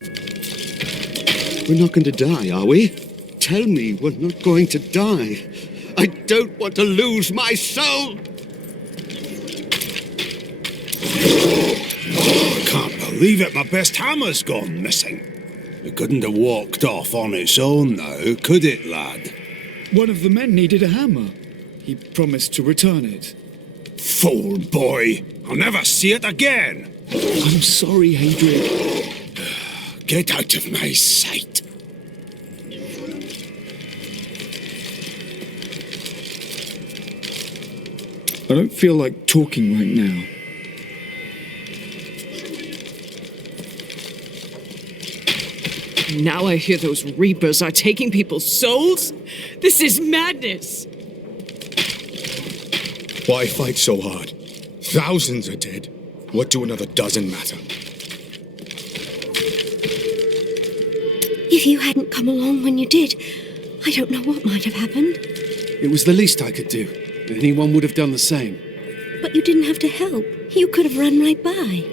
We're not going to die, are we? Tell me we're not going to die. I don't want to lose my soul! I can't believe it, my best hammer's gone missing. It couldn't have walked off on its own now, could it, lad? One of the men needed a hammer. He promised to return it. Fool boy! I'll never see it again! I'm sorry, Hadrian. Get out of my sight! I don't feel like talking right now. Now I hear those reapers are taking people's souls? This is madness! Why fight so hard? Thousands are dead. What do another dozen matter? If you hadn't come along when you did, I don't know what might have happened. It was the least I could do. Anyone would have done the same. But you didn't have to help. You could have run right by.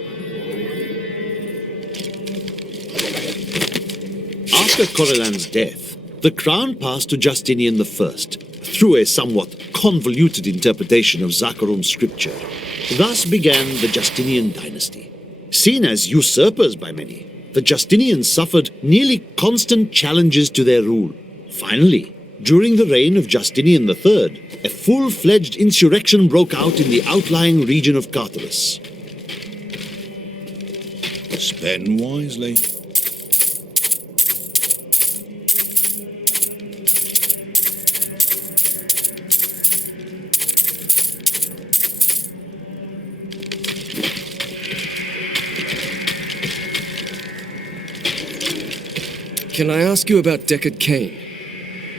After Corellan's death, the crown passed to Justinian I through a somewhat convoluted interpretation of Zakharum's scripture. Thus began the Justinian dynasty. Seen as usurpers by many, the Justinians suffered nearly constant challenges to their rule. Finally, during the reign of Justinian III, a full-fledged insurrection broke out in the outlying region of Carthage. Spend wisely. Can I ask you about Deckard Cain?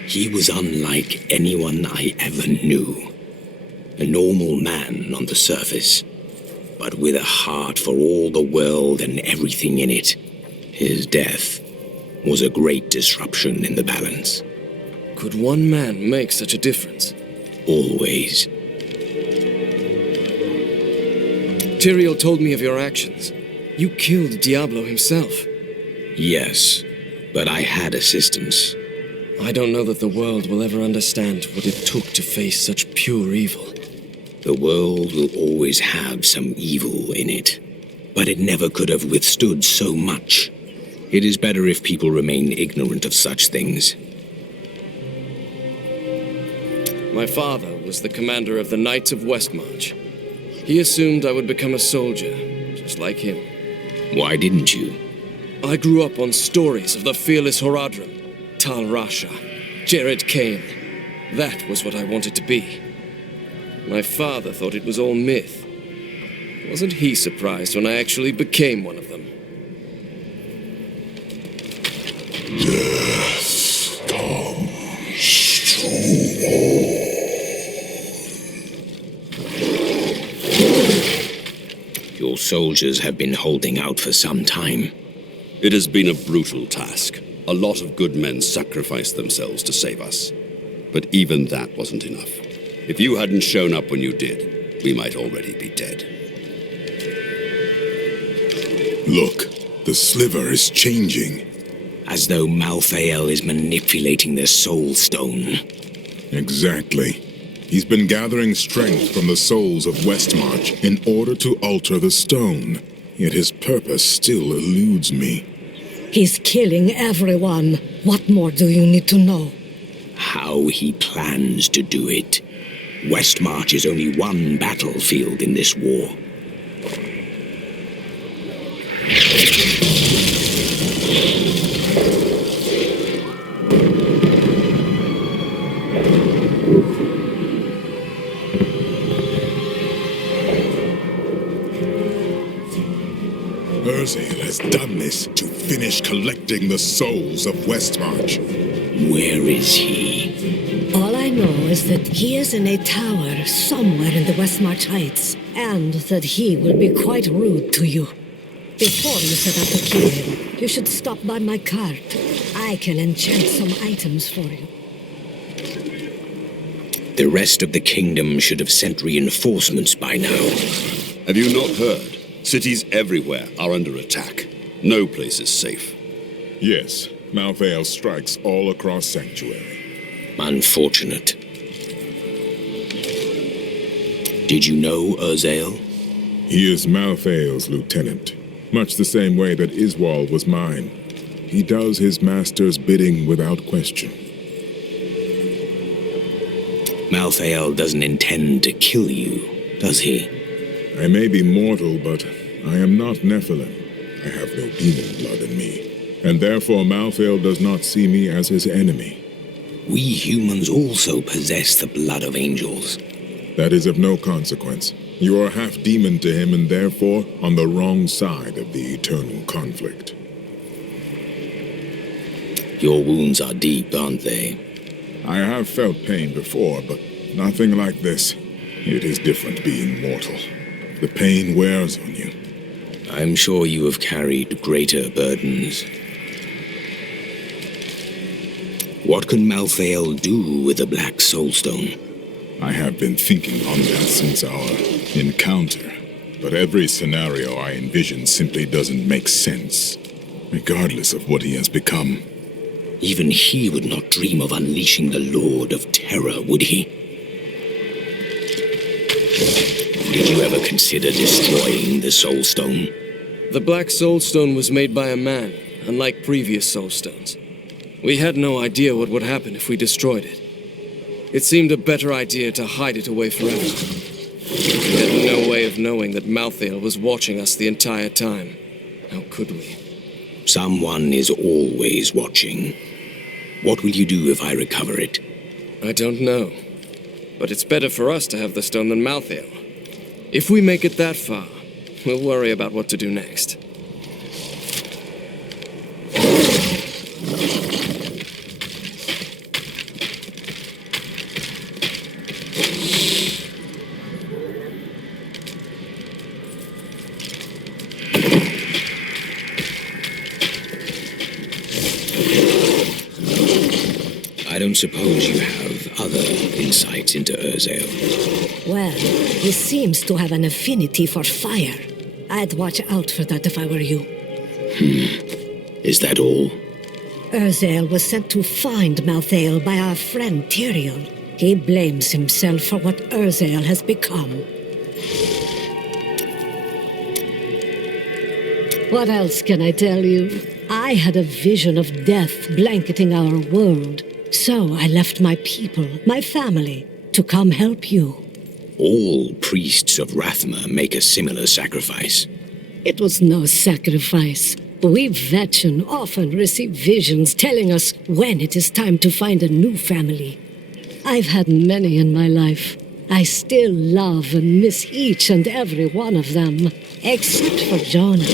He was unlike anyone I ever knew. A normal man on the surface, but with a heart for all the world and everything in it. His death was a great disruption in the balance. Could one man make such a difference? Always. Tyrael told me of your actions. You killed Diablo himself. Yes, but I had assistance. I don't know that the world will ever understand what it took to face such pure evil. The world will always have some evil in it, but it never could have withstood so much. It is better if people remain ignorant of such things. My father was the commander of the Knights of Westmarch. He assumed I would become a soldier, just like him. Why didn't you? I grew up on stories of the fearless Horadrim, Tal Rasha, Jared Cain. That was what I wanted to be. My father thought it was all myth. Wasn't he surprised when I actually became one of them? Death comes to all. Your soldiers have been holding out for some time. It has been a brutal task. A lot of good men sacrificed themselves to save us. But even that wasn't enough. If you hadn't shown up when you did, we might already be dead. Look, the sliver is changing. As though Malthael is manipulating the soul stone. Exactly. He's been gathering strength from the souls of Westmarch in order to alter the stone. Yet his purpose still eludes me. He's killing everyone. What more do you need to know? How he plans to do it. Westmarch is only one battlefield in this war. Urzael has done this to finish collecting the souls of Westmarch. Where is he? All I know is that he is in a tower somewhere in the Westmarch Heights, and that he will be quite rude to you. Before you set out to kill him, you should stop by my cart. I can enchant some items for you. The rest of the kingdom should have sent reinforcements by now. Have you not heard? Cities everywhere are under attack. No place is safe. Yes, Malthael strikes all across Sanctuary. Unfortunate. Did you know Urzael? He is Malthael's lieutenant, much the same way that Iswal was mine. He does his master's bidding without question. Malthael doesn't intend to kill you, does he? I may be mortal, but I am not Nephilim. I have no demon blood in me, and therefore Malthael does not see me as his enemy. We humans also possess the blood of angels. That is of no consequence. You are half demon to him, and therefore on the wrong side of the eternal conflict. Your wounds are deep, aren't they? I have felt pain before, but nothing like this. It is different being mortal. The pain wears on you. I'm sure you have carried greater burdens. What can Malthael do with the Black Soulstone? I have been thinking on that since our encounter, but every scenario I envision simply doesn't make sense, regardless of what he has become. Even he would not dream of unleashing the Lord of Terror, would he? Did you ever consider destroying the Soulstone? The Black Soulstone was made by a man, unlike previous Soulstones. We had no idea what would happen if we destroyed it. It seemed a better idea to hide it away forever. We had no way of knowing that Malthael was watching us the entire time. How could we? Someone is always watching. What will you do if I recover it? I don't know. But it's better for us to have the stone than Malthael. If we make it that far, we'll worry about what to do next. I don't suppose you have other insights into Urzael. Well, he seems to have an affinity for fire. I'd watch out for that if I were you. Is that all? Urzael was sent to find Malthael by our friend Tyrael. He blames himself for what Urzael has become. What else can I tell you? I had a vision of death blanketing our world. So I left my people, my family, to come help you. All priests of Rathma make a similar sacrifice. It was no sacrifice. We Vetchen often receive visions telling us when it is time to find a new family. I've had many in my life. I still love and miss each and every one of them. Except for Jonah.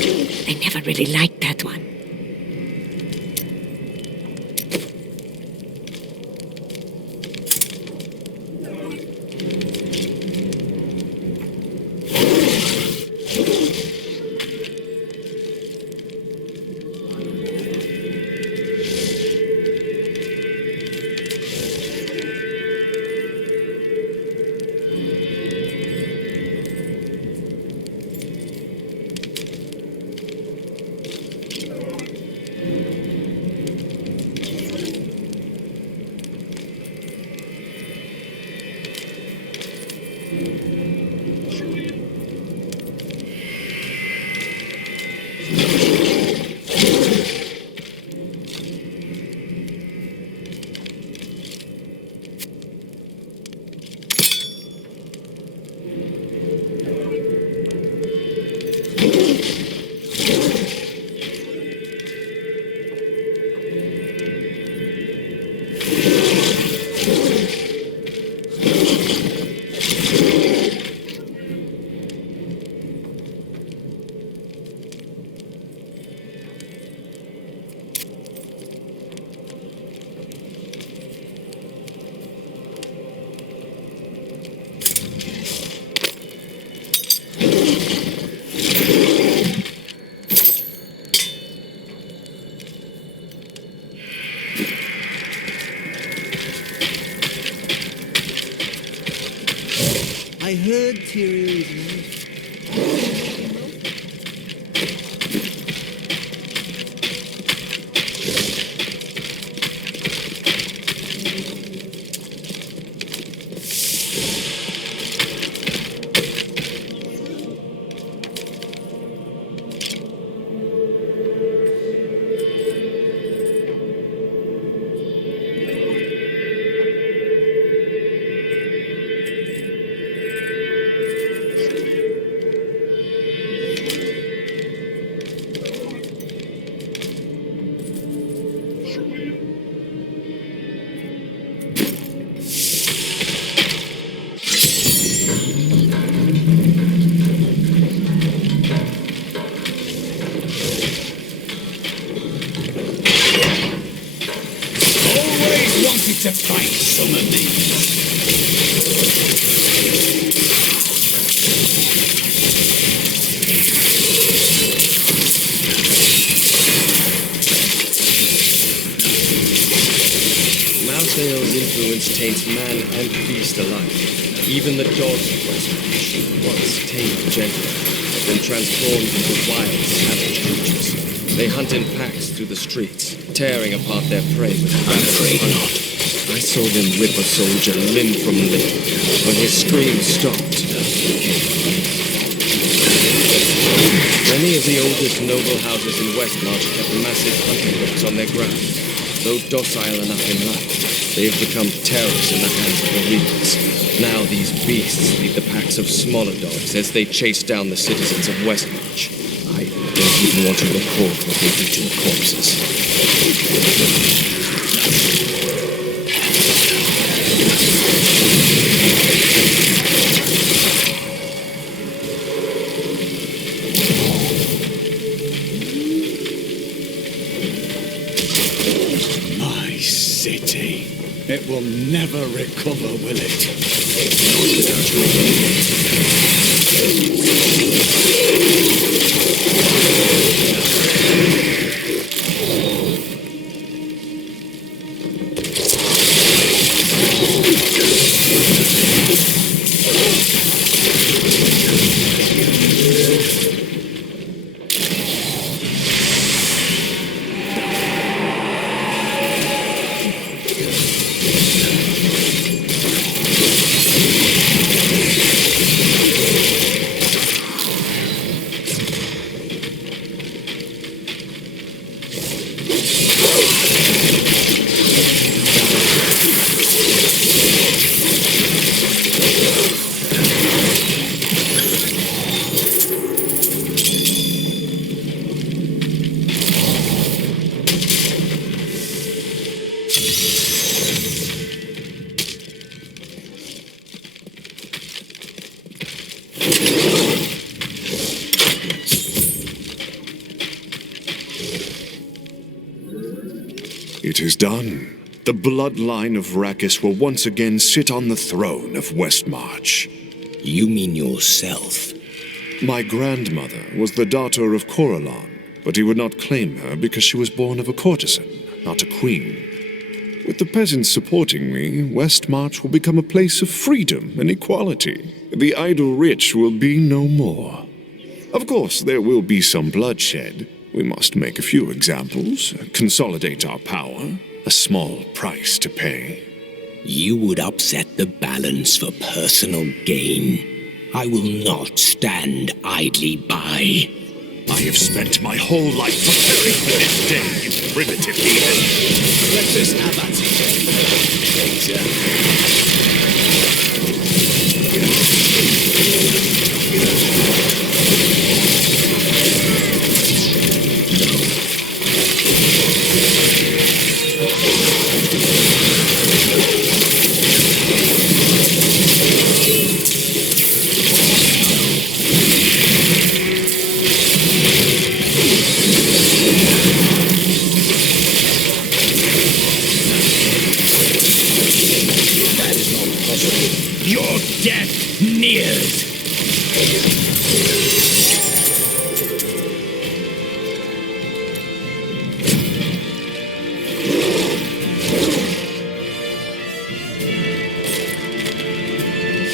I never really liked that one. I heard Tyrael is nice. ready to fight some of these. Malthael's influence taints man and beast alike. Even the dogs of Westmarch, once tamed gently, have been transformed into wild, savage creatures. They hunt in packs through the streets, tearing apart their prey with I'm afraid not. I saw them rip a soldier limb from limb when his scream stopped. Many of the oldest noble houses in Westmarch kept massive hunting dogs on their ground. Though docile enough in life, they have become terrors in the hands of the reapers. Now these beasts lead the packs of smaller dogs as they chase down the citizens of Westmarch. I don't even want to record what they do to the corpses. My city. It will never recover, will it? It is done. The bloodline of Rakis will once again sit on the throne of Westmarch. You mean yourself? My grandmother was the daughter of Coralon, but he would not claim her because she was born of a courtesan, not a queen. With the peasants supporting me, Westmarch will become a place of freedom and equality. The idle rich will be no more. Of course, there will be some bloodshed. We must make a few examples, consolidate our power, a small price to pay. You would upset the balance for personal gain. I will not stand idly by. I have spent my whole life preparing for this day, you primitive heathen. Let us have at Your death nears.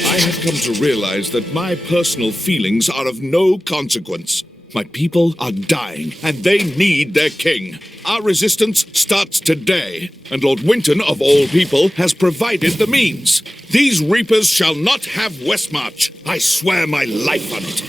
I have come to realize that my personal feelings are of no consequence. My people are dying, and they need their king. Our resistance starts today, and Lord Winton, of all people, has provided the means. These reapers shall not have Westmarch. I swear my life on it.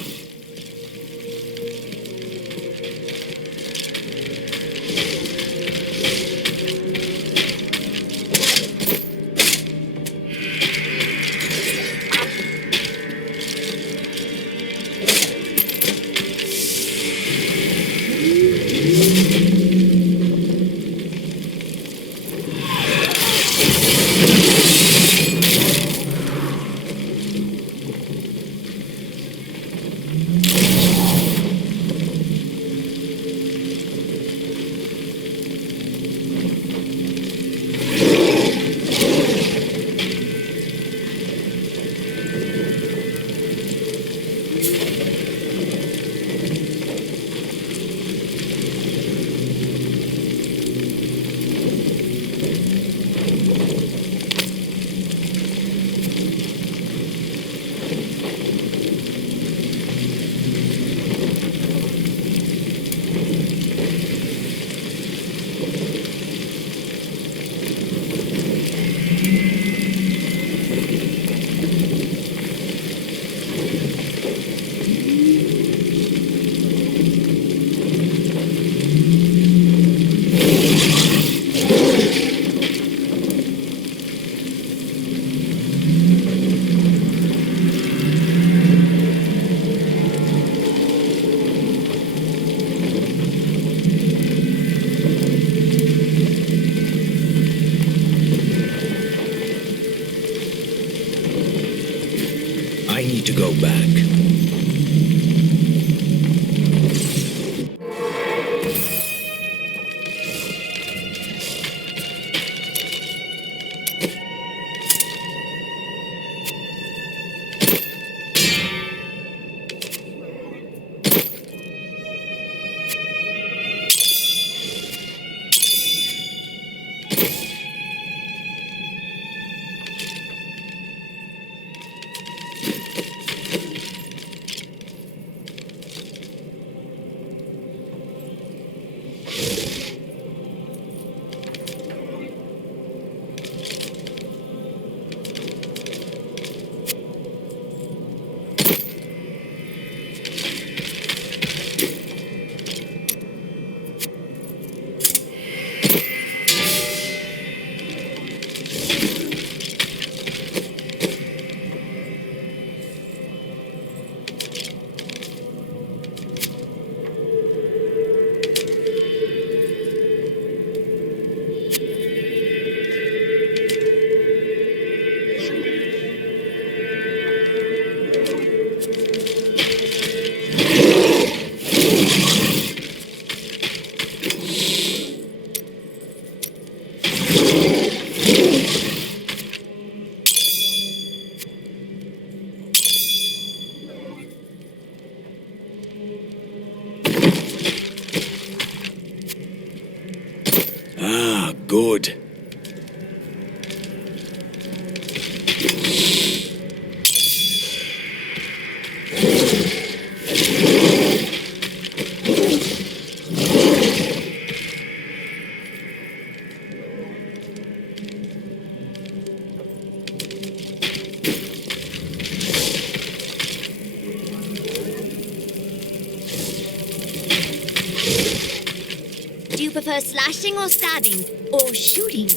Do you prefer slashing or stabbing? Or shooting?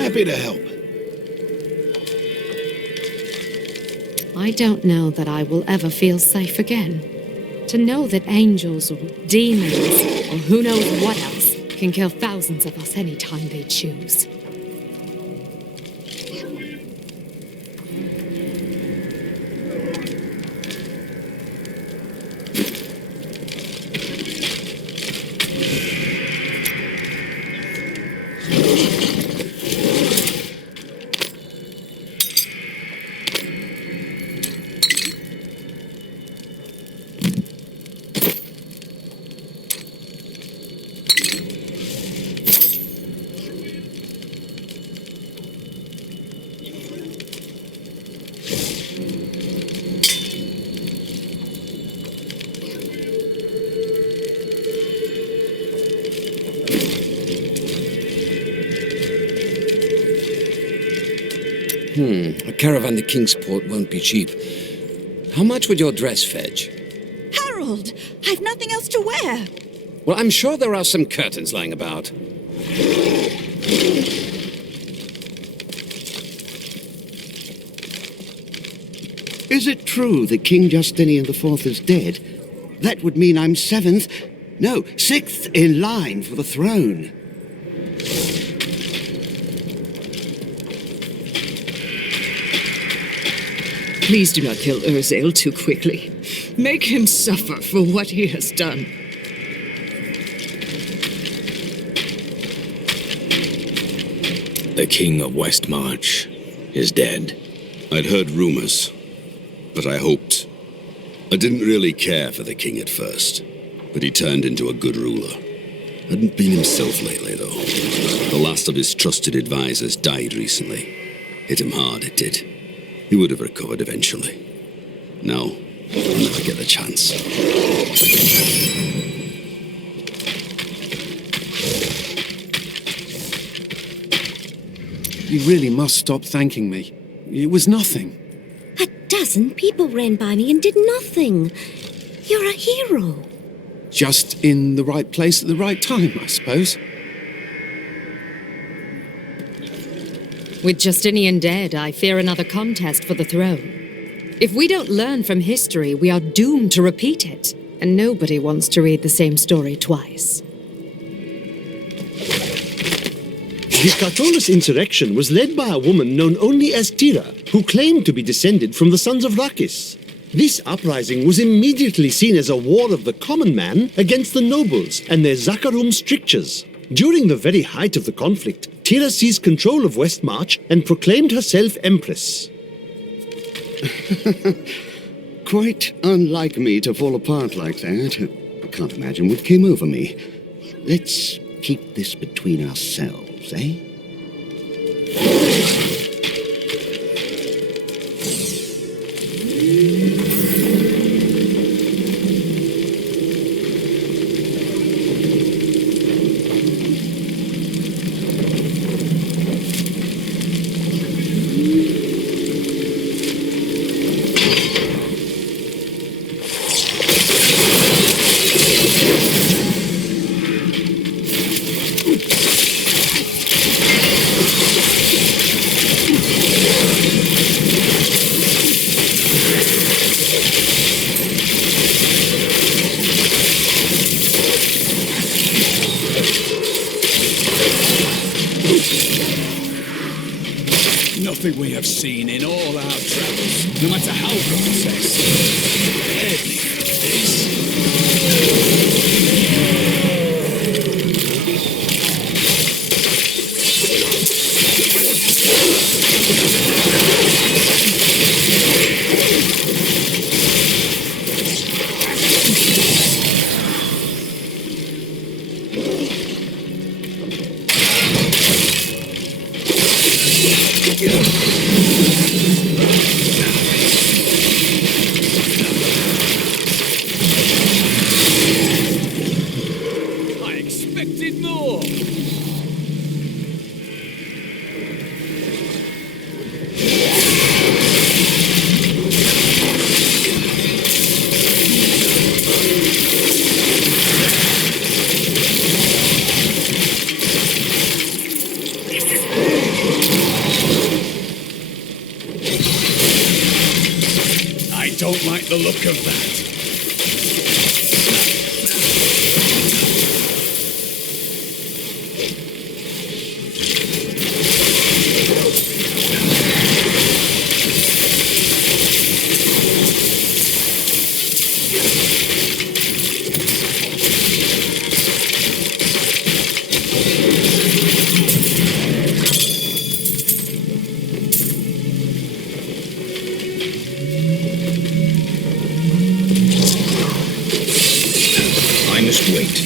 Happy to help. I don't know that I will ever feel safe again. To know that angels or demons, or who knows what else, can kill thousands of us any time they choose. A caravan to Kingsport won't be cheap. How much would your dress fetch? Harold, I've nothing else to wear. Well, I'm sure there are some curtains lying about. Is it true that King Justinian IV is dead? That would mean I'm sixth in line for the throne. Please do not kill Urzael too quickly. Make him suffer for what he has done. The King of Westmarch is dead. I'd heard rumors, but I hoped. I didn't really care for the king at first, but he turned into a good ruler. Hadn't been himself lately, though. The last of his trusted advisors died recently. Hit him hard, it did. He would have recovered eventually. No, I'll never get the chance. You really must stop thanking me. It was nothing. A dozen people ran by me and did nothing. You're a hero. Just in the right place at the right time, I suppose. With Justinian dead, I fear another contest for the throne. If we don't learn from history, we are doomed to repeat it. And nobody wants to read the same story twice. The Catullus insurrection was led by a woman known only as Tira, who claimed to be descended from the sons of Rakis. This uprising was immediately seen as a war of the common man against the nobles and their Zakharum strictures. During the very height of the conflict, Tira seized control of Westmarch and proclaimed herself empress. Quite unlike me to fall apart like that. I can't imagine what came over me. Let's keep this between ourselves, eh? Nothing we have seen in all our travels, no matter how grotesque. Deadly this. don't like the look of that. I must wait.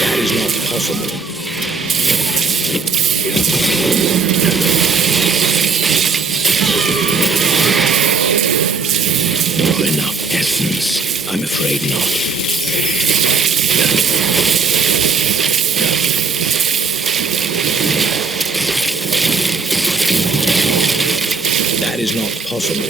That is not possible. Not enough essence. I'm afraid not. That is not possible.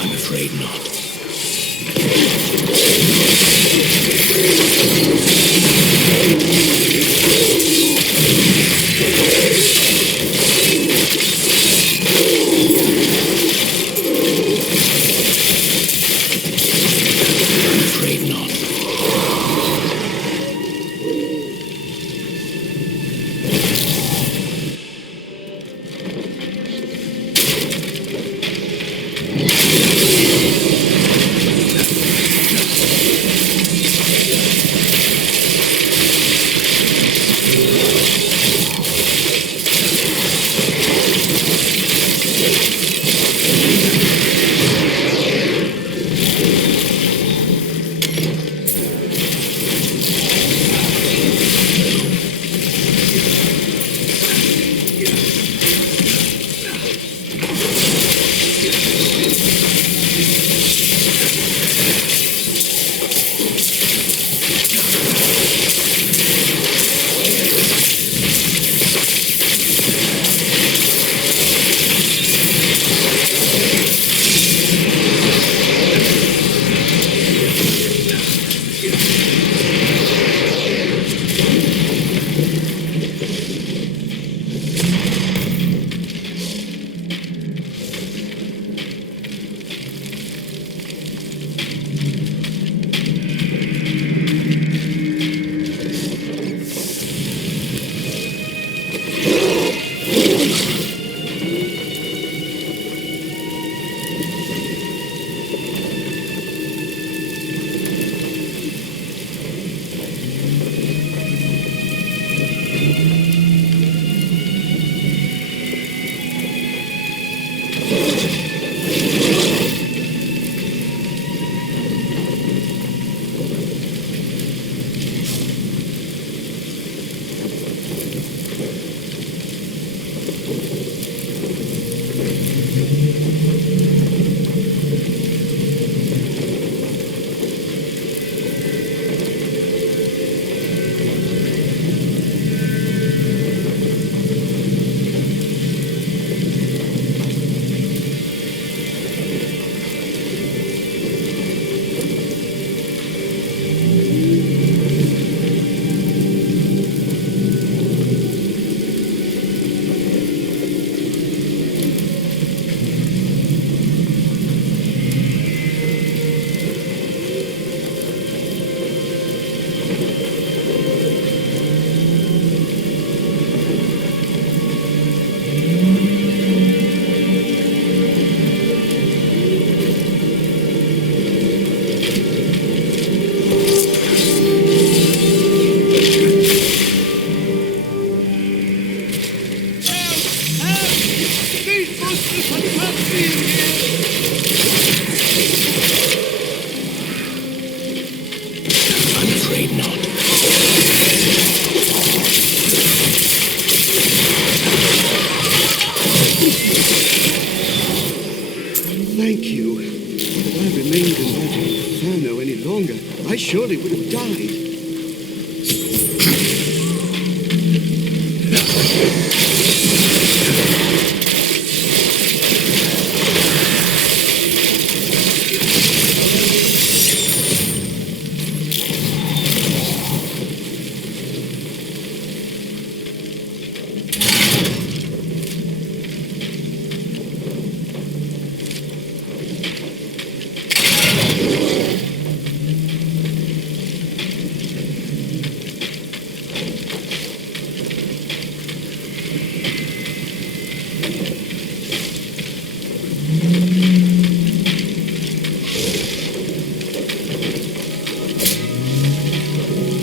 I'm afraid not. I'm afraid not. Wait, monstrous! I can't see you here! I'm afraid not. Thank you. If I remained in that inferno any longer, I surely would have died.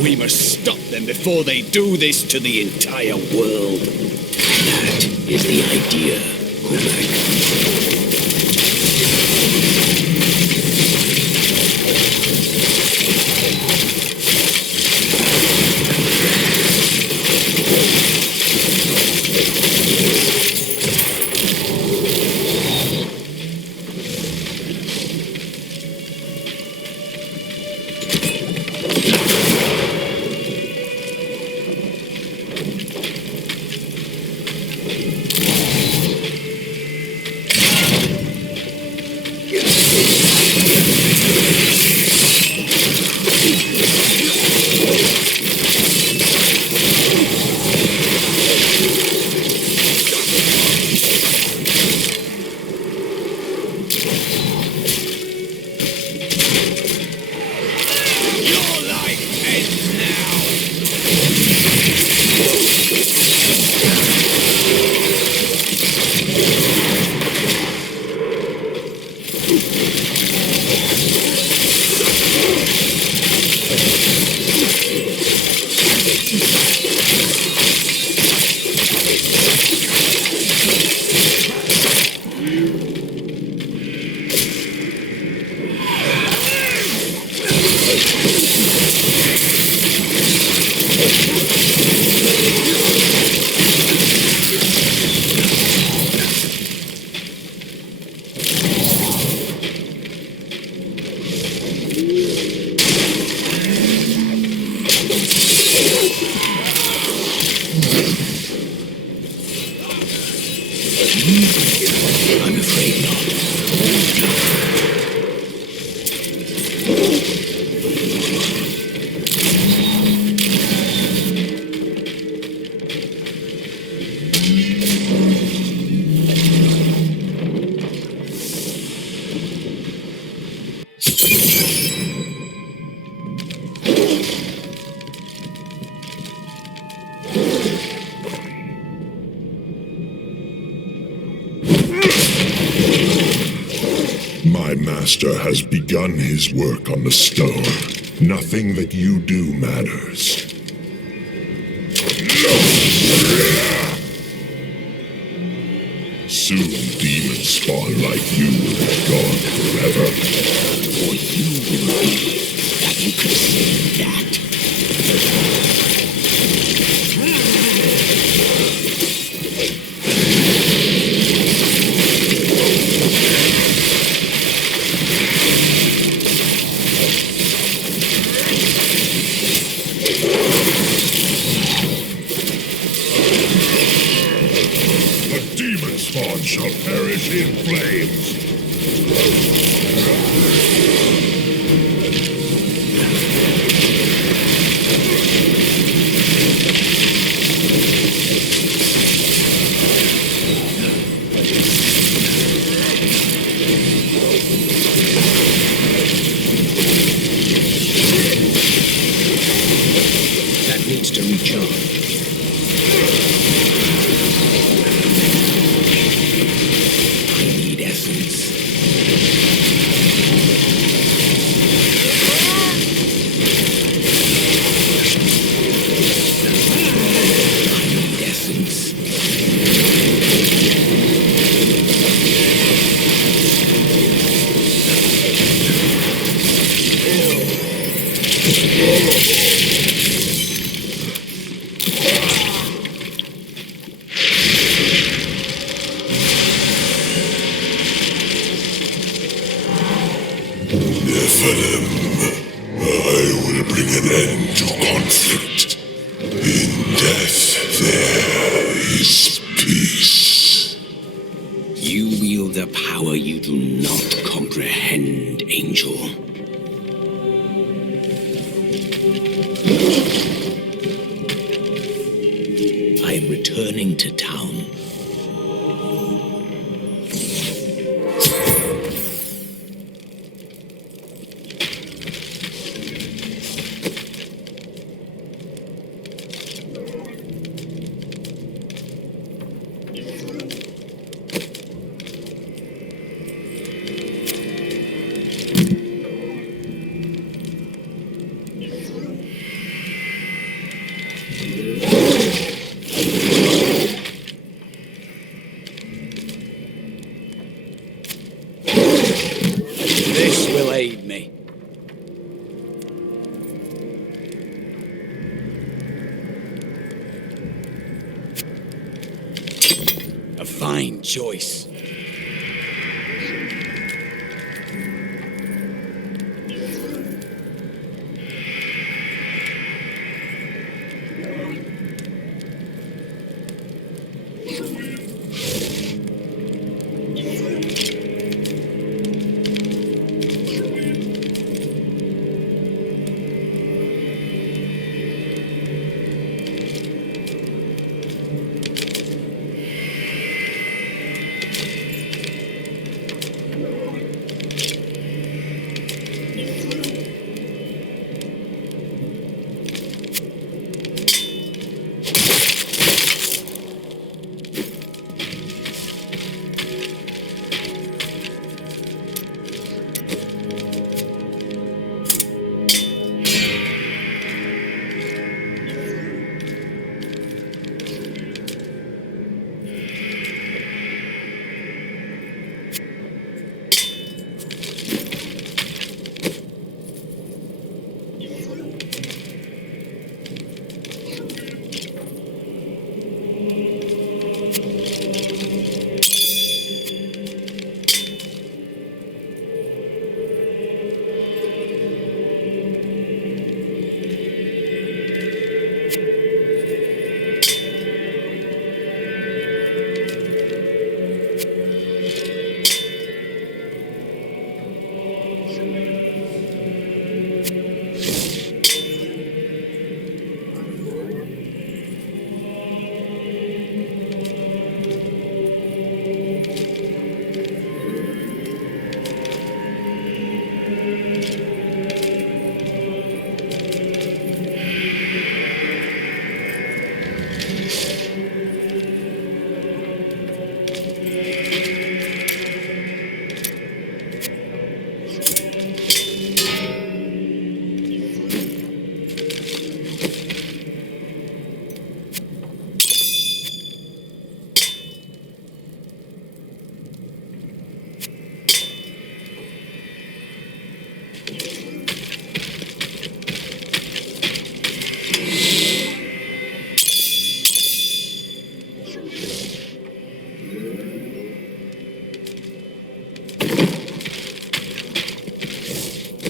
We must stop them before they do this to the entire world. That is the idea, Olmec. I'm afraid not. My master has begun his work on the stone. Nothing that you do matters. Soon demons spawn like you will be gone forever. Or you will be. That you could say that. The demon spawn shall perish in flames. That needs to recharge. I need essence. end to conflict. In death there is peace. You wield a power you do not comprehend, Angel. I am returning to town. This will aid me. A fine choice.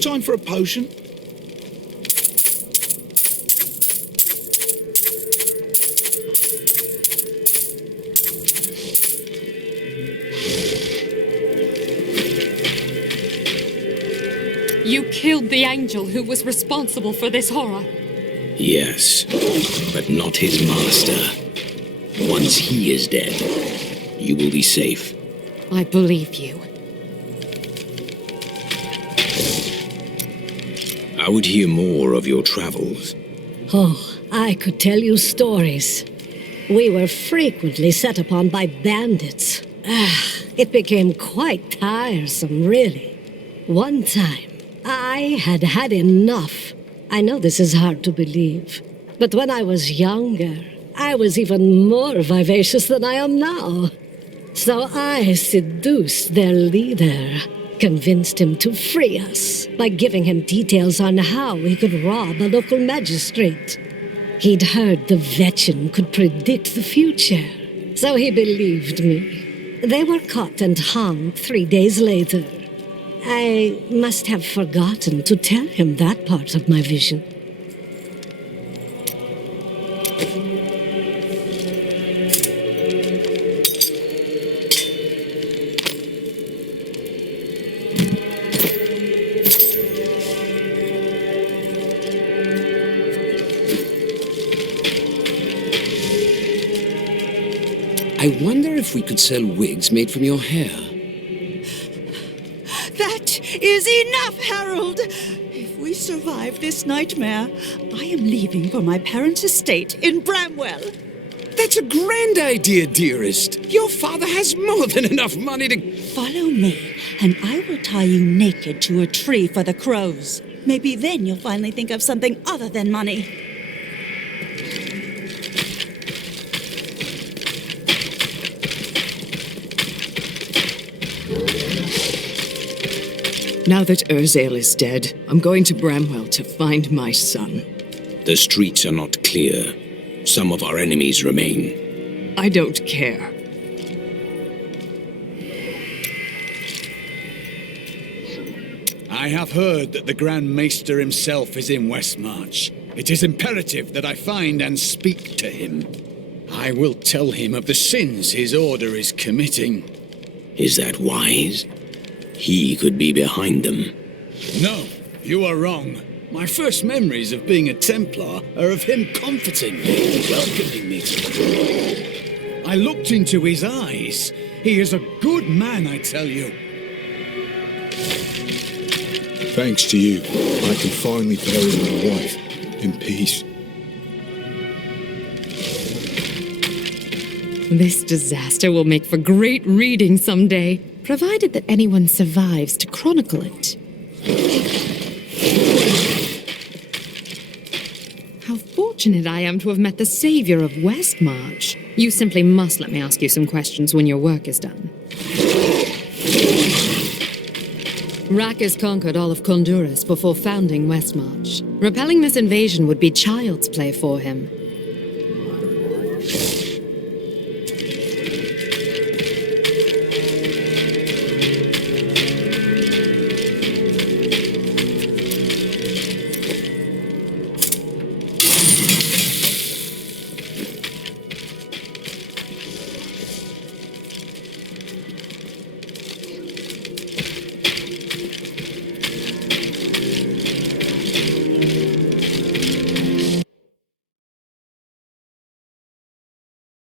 Time for a potion? You killed the angel who was responsible for this horror. Yes, but not his master. Once he is dead, you will be safe. I believe you. I would hear more of your travels. Oh, I could tell you stories. We were frequently set upon by bandits. It became quite tiresome, really. One time, I had had enough. I know this is hard to believe, but when I was younger, I was even more vivacious than I am now. So I seduced their leader, convinced him to free us by giving him details on how he could rob a local magistrate. He'd heard the Vetchin could predict the future, so he believed me. They were caught and hung 3 days later. I must have forgotten to tell him that part of my vision. I wonder if we could sell wigs made from your hair. That is enough, Harold! If we survive this nightmare, I am leaving for my parents' estate in Bramwell. That's a grand idea, dearest. Your father has more than enough money to... Follow me, and I will tie you naked to a tree for the crows. Maybe then you'll finally think of something other than money. Now that Urzael is dead, I'm going to Bramwell to find my son. The streets are not clear. Some of our enemies remain. I don't care. I have heard that the Grand Maester himself is in Westmarch. It is imperative that I find and speak to him. I will tell him of the sins his order is committing. Is that wise? He could be behind them. No, you are wrong. My first memories of being a Templar are of him comforting me and welcoming me to the I looked into his eyes. He is a good man, I tell you. Thanks to you, I can finally bury my wife in peace. This disaster will make for great reading someday, provided that anyone survives to chronicle it. How fortunate I am to have met the savior of Westmarch. You simply must let me ask you some questions when your work is done. Rackes conquered all of Honduras before founding Westmarch. Repelling this invasion would be child's play for him.